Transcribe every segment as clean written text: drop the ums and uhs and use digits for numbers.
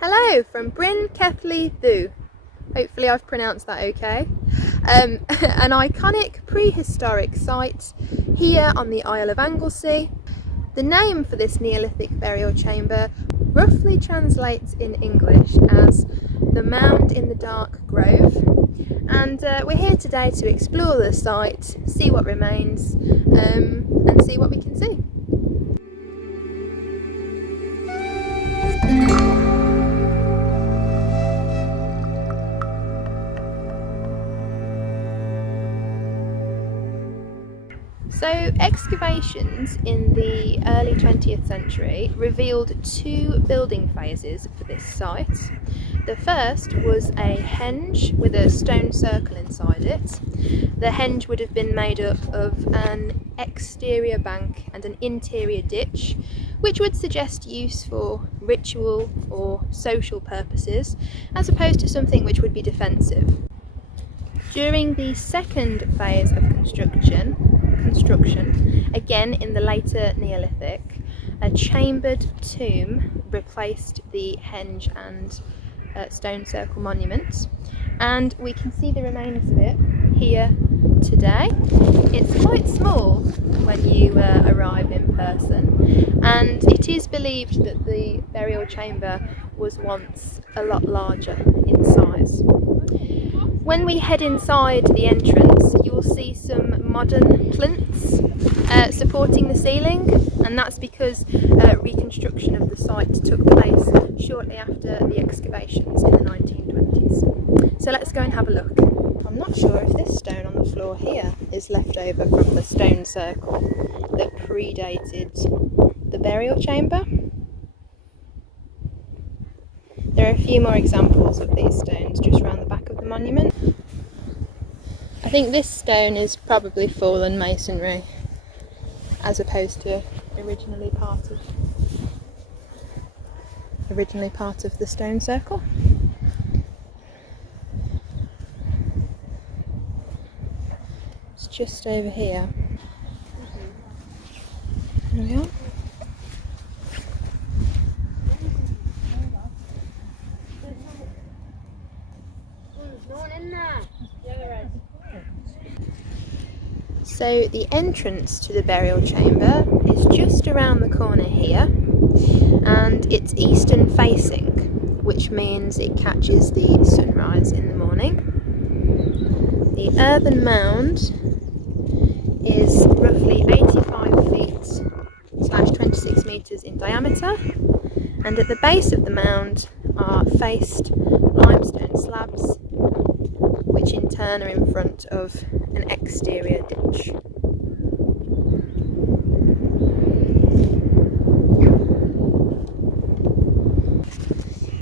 Hello from Bryn Celli Ddu. Hopefully I've pronounced that okay. An iconic prehistoric site here on the Isle of Anglesey. The name for this Neolithic burial chamber roughly translates in English as the mound in the dark grove, and we're here today to explore the site, see what remains, and see what we can see. So excavations in the early 20th century revealed two building phases for this site. The first was a henge with a stone circle inside it. The henge would have been made up of an exterior bank and an interior ditch, which would suggest use for ritual or social purposes, as opposed to something which would be defensive. During the second phase of construction, again in the later Neolithic, a chambered tomb replaced the henge and stone circle monuments, and we can see the remains of it here today. It's quite small when you arrive in person, and it is believed that the burial chamber was once a lot larger in size. When we head inside the entrance, you will see some modern plinths supporting the ceiling, and that's because reconstruction of the site took place shortly after the excavations in the 1920s. So let's go and have a look. I'm not sure if this stone on the floor here is left over from the stone circle that predated the burial chamber. There are a few more examples of these stones just around the back of the monument. I think this stone is probably fallen masonry as opposed to originally part of the stone circle. It's just over here. There we are. So the entrance to the burial chamber is just around the corner here, and it's eastern facing, which means it catches the sunrise in the morning. The earthen mound is roughly 85 feet / 26 metres in diameter, and at the base of the mound are faced limestone slabs, which in turn are in front of an exterior ditch.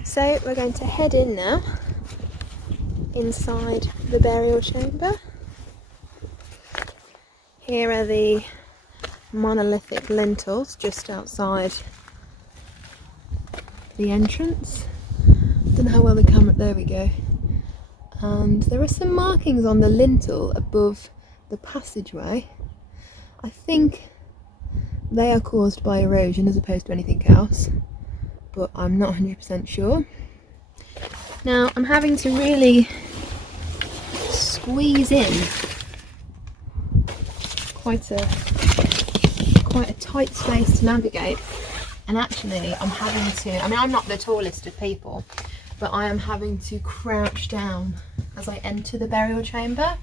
So we're going to head in now, inside the burial chamber. Here are the monolithic lintels just outside the entrance. Don't know how well the camera, there we go. And there are some markings on the lintel above the passageway. I think they are caused by erosion as opposed to anything else, but I'm not 100% sure. Now I'm having to really squeeze in quite a tight space to navigate, and actually I'm not the tallest of people, but I am having to crouch down as I enter the burial chamber.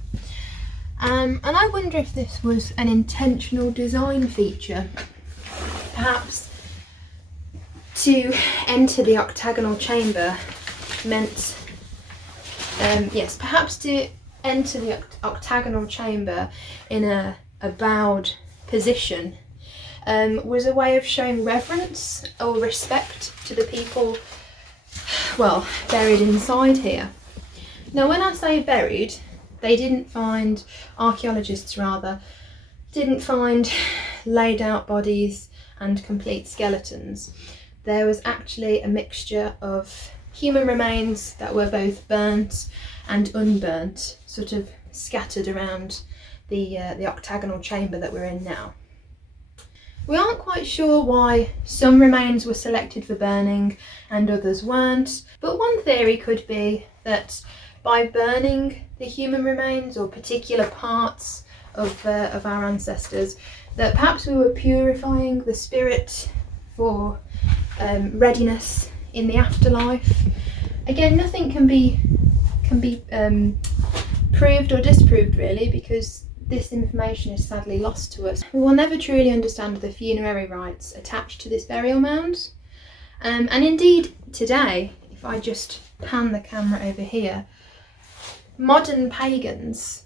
And I wonder if this was an intentional design feature. Perhaps to enter the octagonal chamber meant, perhaps to enter the octagonal chamber in a bowed position was a way of showing reverence or respect to the people, well, buried inside here. Now when I say buried, archaeologists didn't find laid out bodies and complete skeletons. There was actually a mixture of human remains that were both burnt and unburnt, sort of scattered around the octagonal chamber that we're in now. We aren't quite sure why some remains were selected for burning and others weren't, but one theory could be that by burning the human remains or particular parts of our ancestors, that perhaps we were purifying the spirit for readiness in the afterlife. Again, nothing can be proved or disproved really, because this information is sadly lost to us. We will never truly understand the funerary rites attached to this burial mound. And indeed today, if I just pan the camera over here, modern pagans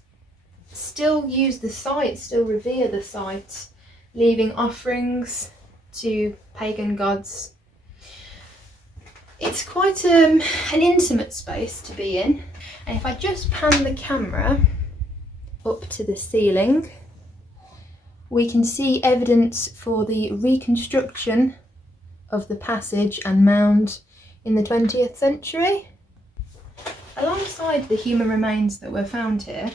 still use the site, still revere the site, leaving offerings to pagan gods. It's quite an intimate space to be in. And if I just pan the camera up to the ceiling, we can see evidence for the reconstruction of the passage and mound in the 20th century. Alongside the human remains that were found here,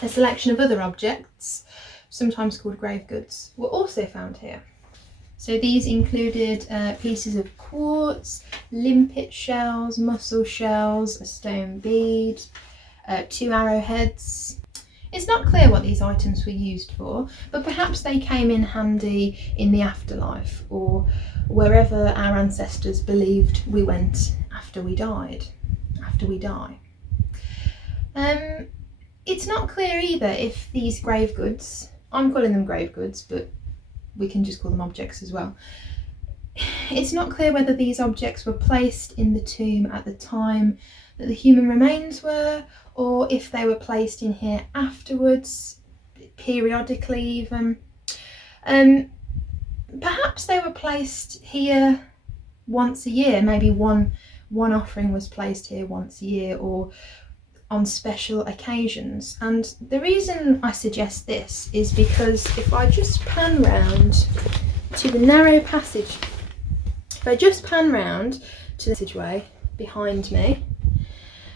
a selection of other objects, sometimes called grave goods, were also found here. So these included pieces of quartz, limpet shells, mussel shells, a stone bead, 2 arrowheads. It's not clear what these items were used for, but perhaps they came in handy in the afterlife or wherever our ancestors believed we went after we die. It's not clear either if these grave goods, I'm calling them grave goods, but we can just call them objects as well. It's not clear whether these objects were placed in the tomb at the time that the human remains were, or if they were placed in here afterwards, periodically even. Perhaps they were placed here once a year, maybe one offering was placed here once a year or on special occasions. And the reason I suggest this is because if I just pan round to the narrow passage, if I just pan round to the passageway behind me,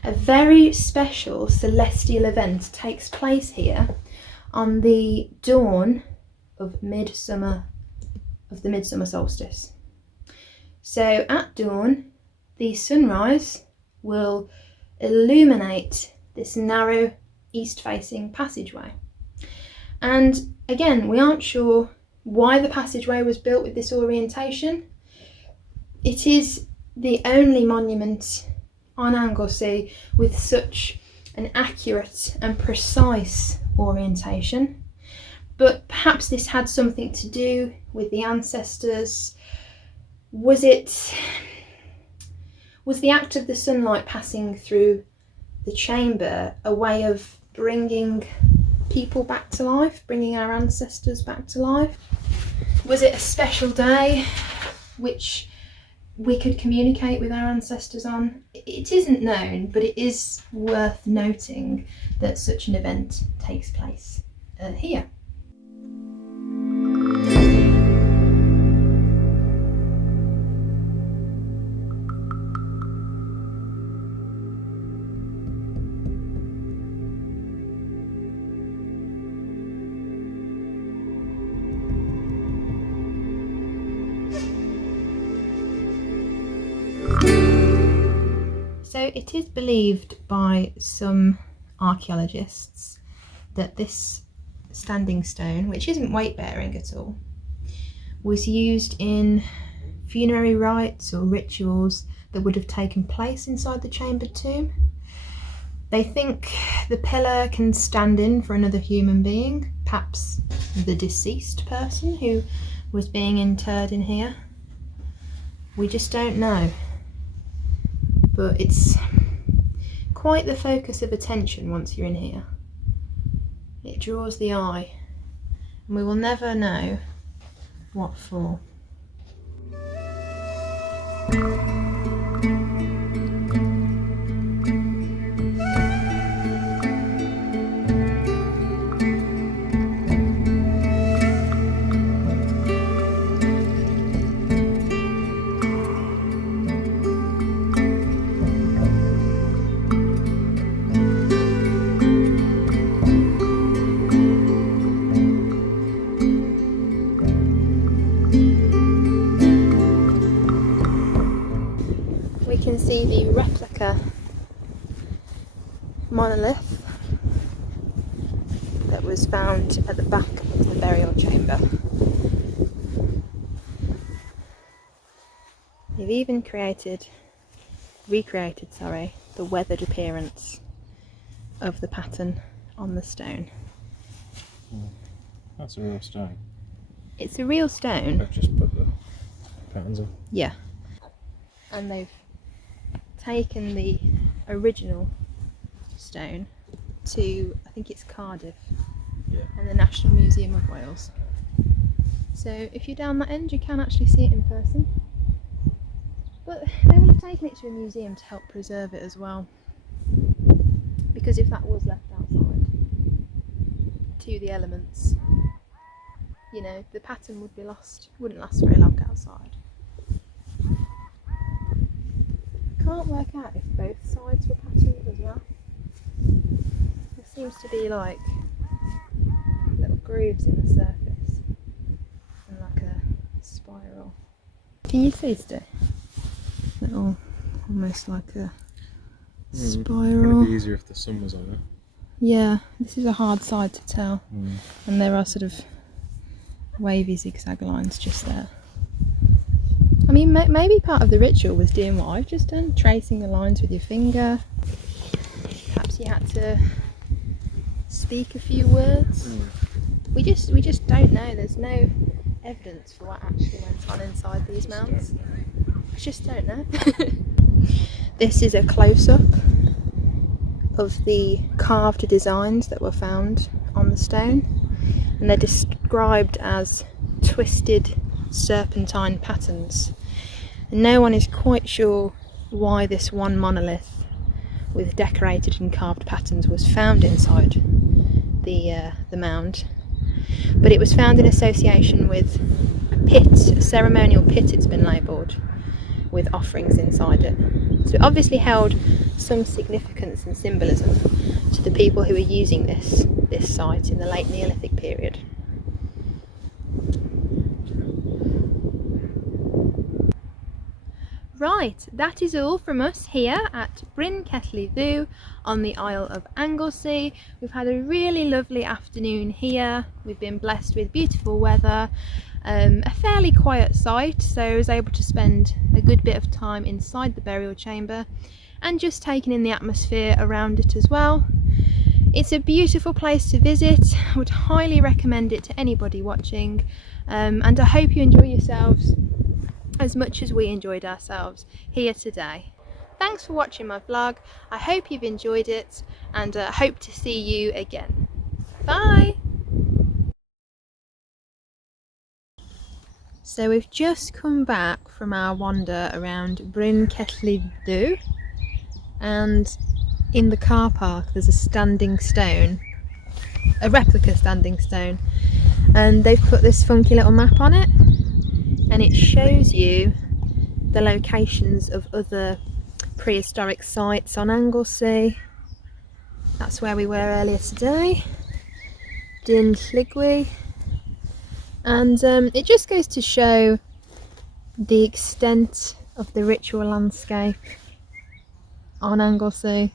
a very special celestial event takes place here on the dawn of the midsummer solstice. So at dawn, the sunrise will illuminate this narrow east-facing passageway. And again, we aren't sure why the passageway was built with this orientation. It is the only monument on Anglesey with such an accurate and precise orientation, but perhaps this had something to do with the ancestors. Was the act of the sunlight passing through the chamber a way of bringing people back to life, bringing our ancestors back to life? Was it a special day which we could communicate with our ancestors on? It isn't known, but it is worth noting that such an event takes place here. So it is believed by some archaeologists that this standing stone, which isn't weight bearing at all, was used in funerary rites or rituals that would have taken place inside the chambered tomb. They think the pillar can stand in for another human being, perhaps the deceased person who was being interred in here. We just don't know. But it's quite the focus of attention once you're in here. It draws the eye, and we will never know what for. can see the replica monolith that was found at the back of the burial chamber. They've even recreated, the weathered appearance of the pattern on the stone. That's a real stone. It's a real stone. They've just put the patterns on. Yeah. And they've taken the original stone to, I think it's Cardiff, and the National Museum of Wales. So if you're down that end, you can actually see it in person. But they will have taken it to a museum to help preserve it as well. Because if that was left outside to the elements, you know, the pattern would be lost. It wouldn't last very long outside. Can't work out if both sides were patterned as well. There seems to be like little grooves in the surface and like a spiral. Can you see, Stu? Little, almost like a spiral. It would be easier if the sun was on it. Yeah, this is a hard side to tell, and there are sort of wavy zigzag lines just there. I mean, maybe part of the ritual was doing what I've just done, tracing the lines with your finger. Perhaps you had to speak a few words. We just don't know. There's no evidence for what actually went on inside these mounds. I just don't know. This is a close-up of the carved designs that were found on the stone, and they're described as twisted serpentine patterns. And no one is quite sure why this one monolith with decorated and carved patterns was found inside the mound, but it was found in association with a pit, a ceremonial pit. It's been labelled with offerings inside it, so it obviously held some significance and symbolism to the people who were using this site in the late Neolithic period. Right, that is all from us here at Bryn Celli Ddu on the Isle of Anglesey. We've had a really lovely afternoon here. We've been blessed with beautiful weather, a fairly quiet site, so I was able to spend a good bit of time inside the burial chamber and just taking in the atmosphere around it as well. It's a beautiful place to visit. I would highly recommend it to anybody watching, and I hope you enjoy yourselves as much as we enjoyed ourselves here today. Thanks for watching my vlog. I hope you've enjoyed it, and hope to see you again. Bye! So we've just come back from our wander around Bryn Celli Ddu, and in the car park there's a standing stone, a replica standing stone, and they've put this funky little map on it, and it shows you the locations of other prehistoric sites on Anglesey. That's where we were earlier today, Bryn Celli Ddu, and it just goes to show the extent of the ritual landscape on Anglesey.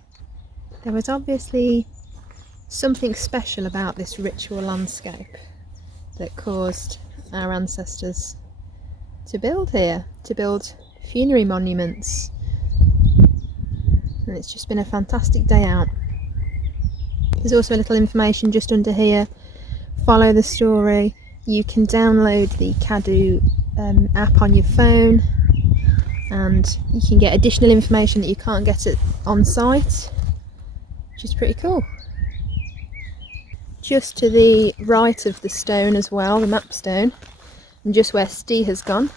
There was obviously something special about this ritual landscape that caused our ancestors to build here, to build funerary monuments, and it's just been a fantastic day out. There's also a little information just under here. Follow the story. You can download the Cadw app on your phone, and you can get additional information that you can't get on site, which is pretty cool. Just to the right of the stone as well, the map stone, and just where Steve has gone,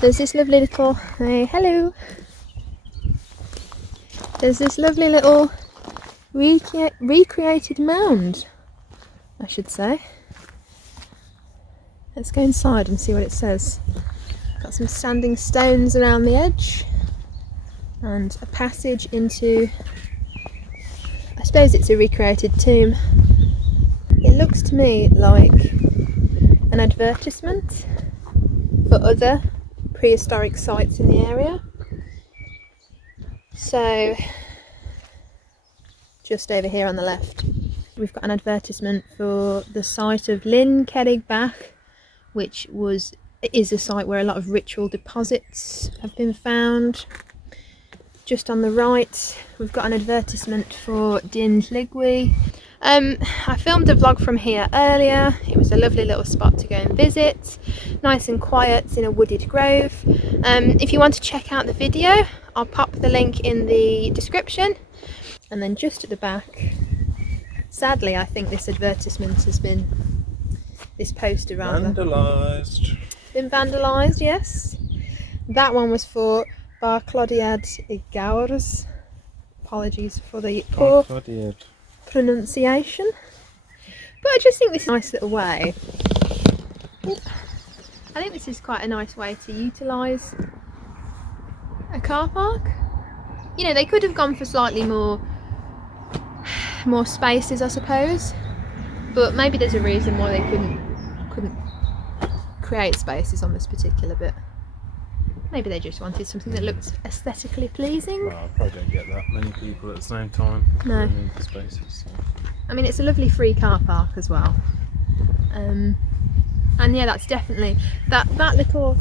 there's this lovely little, hey, hello, there's this lovely little recreated mound, I should say. Let's go inside and see what it says. Got some standing stones around the edge and a passage into, I suppose it's a recreated tomb. It looks to me like an advertisement for other prehistoric sites in the area. So just over here on the left we've got an advertisement for the site of Lyn Cerrig Bach, which is a site where a lot of ritual deposits have been found. Just on the right we've got an advertisement for Dyn Lligwy. I filmed a vlog from here earlier. It was a lovely little spot to go and visit, nice and quiet, it's in a wooded grove. If you want to check out the video, I'll pop the link in the description. And then just at the back, sadly I think this advertisement has been, this poster rather, been vandalised, yes. That one was for Barclodiad y Gawrs. Apologies for the poor pronunciation. But I just think this is a nice little way. I think this is quite a nice way to utilise a car park. You know, they could have gone for slightly more spaces, I suppose, but maybe there's a reason why they couldn't create spaces on this particular bit. Maybe they just wanted something that looked aesthetically pleasing. Well, I probably don't get that many people at the same time. No. In the spaces, so. I mean, it's a lovely free car park as well. And yeah, that's definitely that little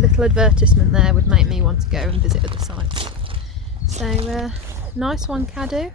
advertisement there would make me want to go and visit other sites. So nice one, Cadw.